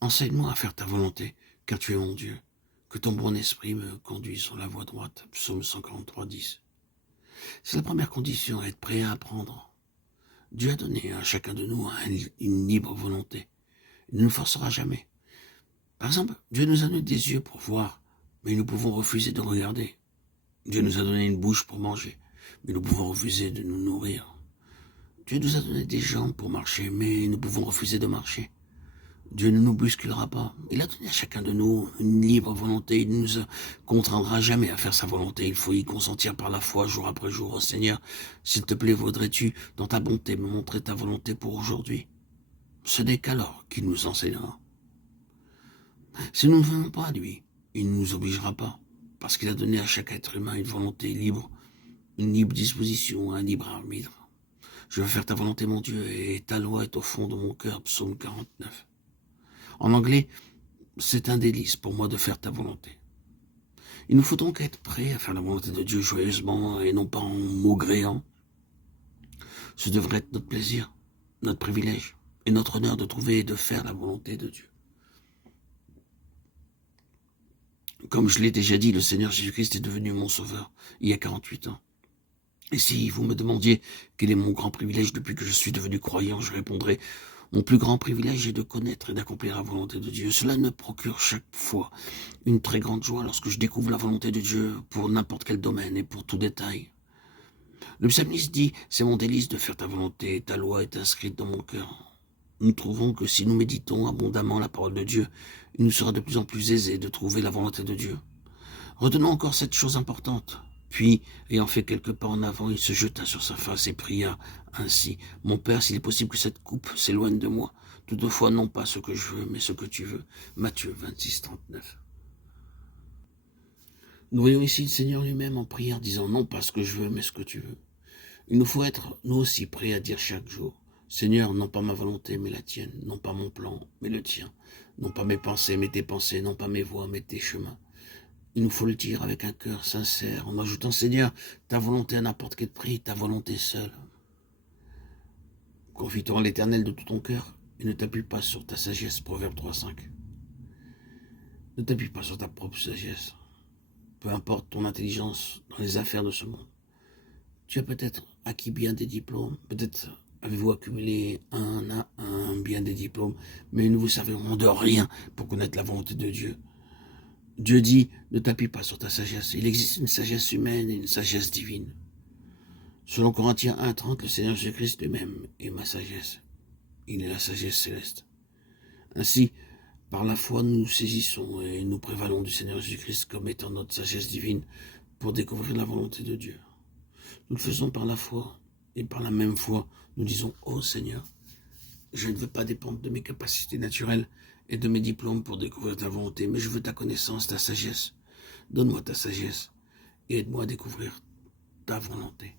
Enseigne-moi à faire ta volonté, car tu es mon Dieu. Que ton bon esprit me conduise sur la voie droite. Psaume 143, 10. C'est la première condition, être prêt à apprendre. Dieu a donné à chacun de nous une libre volonté. Il ne nous forcera jamais. Par exemple, Dieu nous a donné des yeux pour voir, mais nous pouvons refuser de regarder. Dieu nous a donné une bouche pour manger, mais nous pouvons refuser de nous nourrir. Dieu nous a donné des jambes pour marcher, mais nous pouvons refuser de marcher. Dieu ne nous bousculera pas. Il a donné à chacun de nous une libre volonté. Il ne nous contraindra jamais à faire sa volonté. Il faut y consentir par la foi, jour après jour. Oh Seigneur, s'il te plaît, voudrais-tu, dans ta bonté, me montrer ta volonté pour aujourd'hui? Ce n'est qu'alors qu'il nous enseignera. Si nous ne venons pas à lui, il ne nous obligera pas, parce qu'il a donné à chaque être humain une volonté libre, une libre disposition, un libre arbitre. Je veux faire ta volonté, mon Dieu, et ta loi est au fond de mon cœur. Psaume 49. En anglais, c'est un délice pour moi de faire ta volonté. Il nous faut donc être prêts à faire la volonté de Dieu joyeusement et non pas en maugréant. Ce devrait être notre plaisir, notre privilège et notre honneur de trouver et de faire la volonté de Dieu. Comme je l'ai déjà dit, le Seigneur Jésus-Christ est devenu mon sauveur il y a 48 ans. Et si vous me demandiez quel est mon grand privilège depuis que je suis devenu croyant, je répondrais: mon plus grand privilège est de connaître et d'accomplir la volonté de Dieu. Cela me procure chaque fois une très grande joie lorsque je découvre la volonté de Dieu pour n'importe quel domaine et pour tout détail. Le psalmiste dit: c'est mon délice de faire ta volonté, ta loi est inscrite dans mon cœur. Nous trouvons que si nous méditons abondamment la parole de Dieu, il nous sera de plus en plus aisé de trouver la volonté de Dieu. Retenons encore cette chose importante. Puis, ayant fait quelques pas en avant, il se jeta sur sa face et pria ainsi: mon Père, s'il est possible que cette coupe s'éloigne de moi, toutefois non pas ce que je veux, mais ce que tu veux. Matthieu 26, 39. Nous voyons ici le Seigneur lui-même en prière, disant non pas ce que je veux, mais ce que tu veux. Il nous faut être, nous aussi, prêts à dire chaque jour: Seigneur, non pas ma volonté, mais la tienne, non pas mon plan, mais le tien, non pas mes pensées, mais tes pensées, non pas mes voies, mais tes chemins. Il nous faut le dire avec un cœur sincère, en ajoutant: Seigneur, ta volonté à n'importe quel prix, ta volonté seule. Confie-toi en l'Éternel de tout ton cœur et ne t'appuie pas sur ta sagesse. Proverbe 3,5. Ne t'appuie pas sur ta propre sagesse. Peu importe ton intelligence dans les affaires de ce monde. Tu as peut-être acquis bien des diplômes, peut-être avez-vous accumulé bien des diplômes, mais ne vous serviront de rien pour connaître la volonté de Dieu. Dieu dit: ne t'appuie pas sur ta sagesse. Il existe une sagesse humaine et une sagesse divine. Selon Corinthiens 1,30, le Seigneur Jésus-Christ lui-même est ma sagesse. Il est la sagesse céleste. Ainsi, par la foi, nous nous saisissons et nous prévalons du Seigneur Jésus-Christ comme étant notre sagesse divine pour découvrir la volonté de Dieu. Nous le faisons par la foi, et par la même foi, nous disons: ô Seigneur, je ne veux pas dépendre de mes capacités naturelles et de mes diplômes pour découvrir ta volonté, mais je veux ta connaissance, ta sagesse. Donne-moi ta sagesse et aide-moi à découvrir ta volonté.